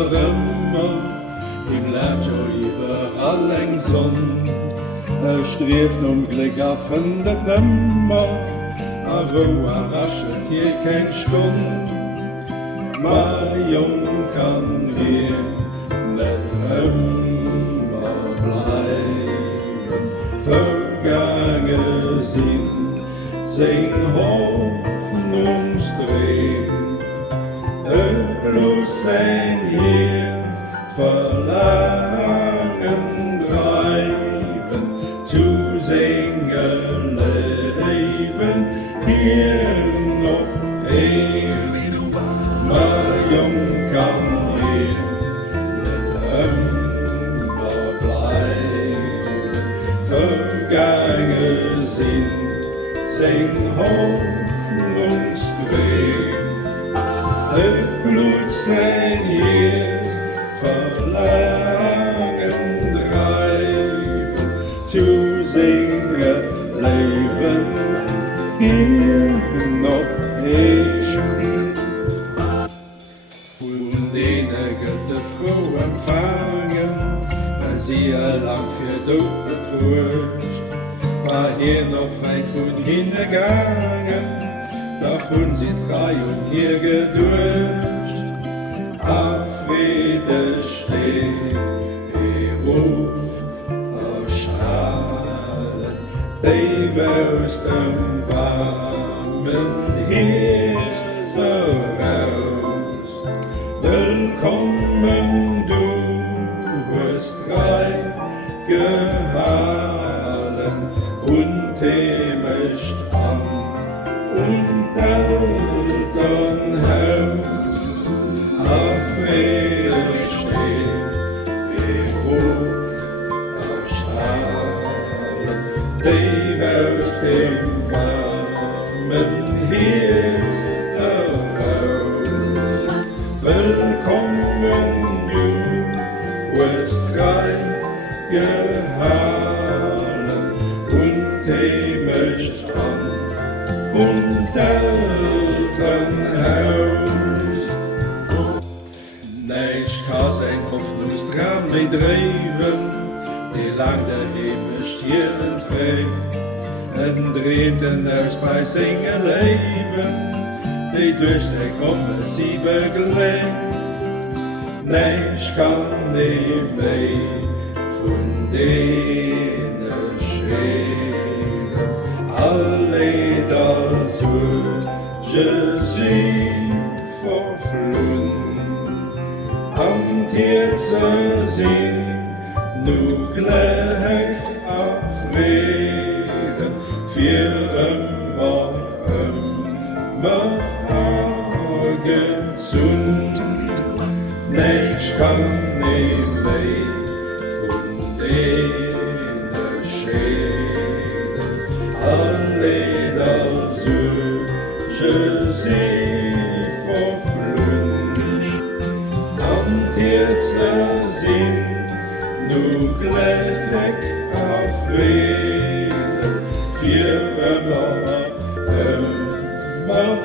eremmer, im Letz iwwerall eng Sonn. Strieft Gléck fënnt nëmmer, Rascht hien keng Stonn. Ma jonk kann net ëmmer bleiwen, Vergaange sinn seng Hoffnungsdreem. Blutt seng hien verlangen dreiwen, zu singen bleiwen, hien op ma jonk kann net ëmmer bleiwen, Vergaange sinn seng Hoffnungsdreem. Blutt seng hien verlangen dreiwen, zu singen bleiwen, hien op Von denen gëtt Frau empfangen, weil sie lang fir dood betruecht. War hier noch weit von hinne gangen, doch hun sie 3 und hier gedurcht. Afriede steht, Ruf erschallen, aus dem warmen Herz heraus. Willkommen, du hast reich gehalten und hemischt an und Elternhaus. Afriede steht, Ruf erstrahlen, aus dem warmen Herz heraus. Willkommen, du hast reich gehalten und hemischt an und Elternhaus. Nicht kann sein Hoffnungsdreem mehr treiben, die lang der Himmel Stirn trägt. Drehten aus bei singen Leben, die durch sein Kommen sie begleitet. Ich kann nicht mehr von denen schweben, alle also je suis verflohen. Am Tier zu sehen, nur Gléck auf Frieden, für ëmmer gesund. Ich kann nicht mehr von denen schweden, alle also je suis verflohen. Am Tier zu sehen, nur Gléck auf Frieden, für ëmmer